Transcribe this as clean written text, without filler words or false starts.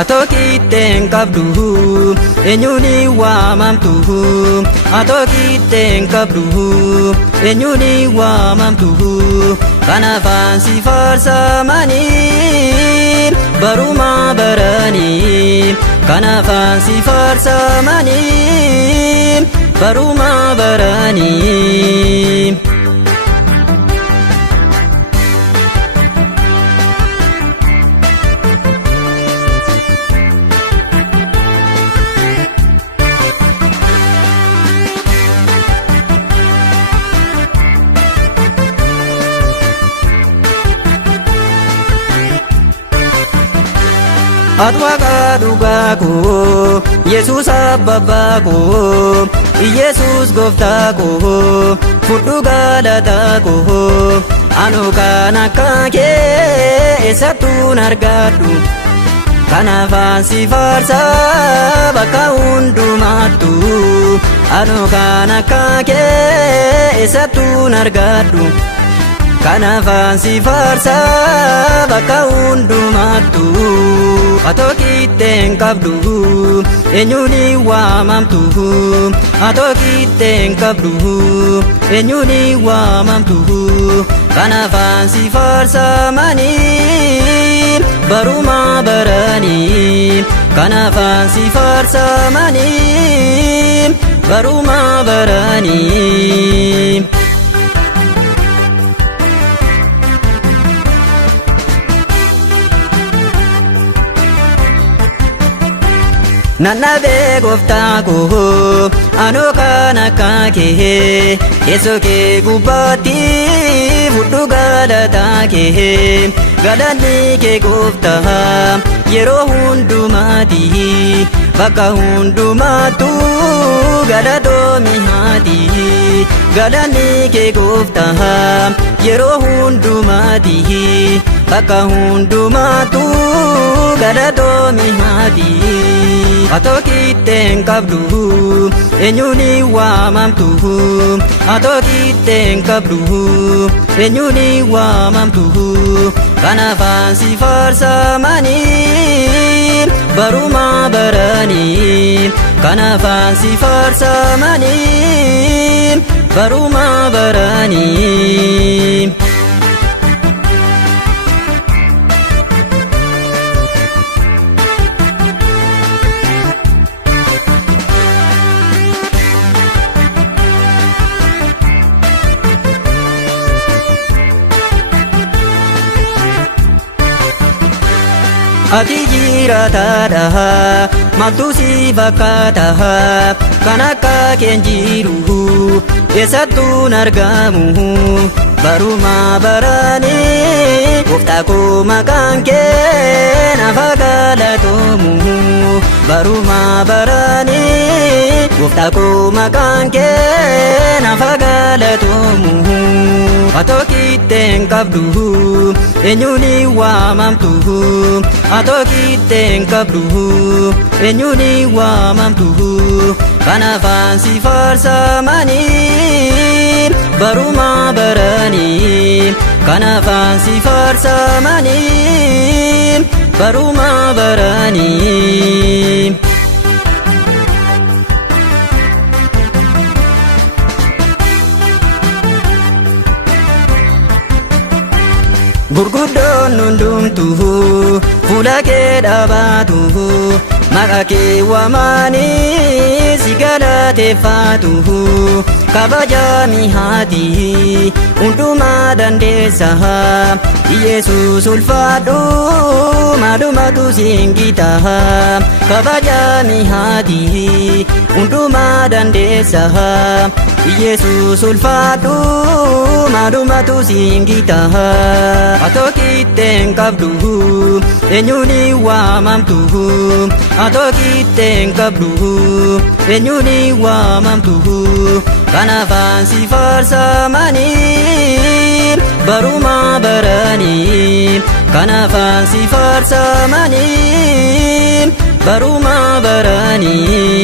Atoo qixxeen qabdu eenyuuni waamamtu Atoo qixxeen qabdu eenyuuni waamamtu Kanaaf si faarsamanii baruma baranii Kanaaf si faarsamanii baruma baranii Atwaqa dhugaako Yesuus abbabaako Yesuus gooftaako fudhu galataako Anu kan akka kee eessattuun argadhu Kanaaf si faarsa bakka hundumattu Anu kan akka kee eessattuun argadhu Kanaaf si faarsa bakka hundumattu Atoo qixxeen qabdu eenyuuni waamamtu Atoo qixxeen qabdu eenyuuni waamamtu Kanaaf si faarsamanii baruma baranii Kanaaf si faarsamanii baruma baranii Nannabe gooftaako anu kan akka kee Yeesoo kee gubbaatti fudhu galataa kee Galanni kee gooftaa yeroo hundumaatti bakka hundumattu galatoomi haati Galanni kee gooftaa yeroo hundumaatti bakka hundumattu galatoomi haati Atoo qixxeen qabdu eenyuuni waamamtu Atoo qixxeen qabdu eenyuuni waamamtu Kanaaf si faarsamanii baruma baranii Kanaaf si faarsamanii baruma baranii Ati jiraataadha maaltu si fakkaata kan akka keen jiru eessattuun argamu baruma baranii gooftaa koo maqaan kee naaf galatoomu baruma baranii gooftaa koo maqaan kee naaf galatoomu Atoo qixxeen qabdu eenyuuni waamamtu Atoo qixxeen qabdu eenyuuni waamamtu Kanaaf si faarsamanii baruma baranii Kanaaf si faarsamanii baruma baranii Gurguddoon hundumtu fuula kee dhaabatu maqaa kee waamanii si galateeffatu kabajami haati hundumaa dandeessa Yesuus ulfaadhu maalumatu singita kabajami haati hundumaa dandeessa Yesuus ulfaadhu maalumatu singita Atoo qixxeen qabdu eenyuuni waamamtu Atoo qixxeen qabdu eenyuuni waamamtu Kanaaf si faarsamanii baruma baranii Kanaaf si faarsamanii baruma baranii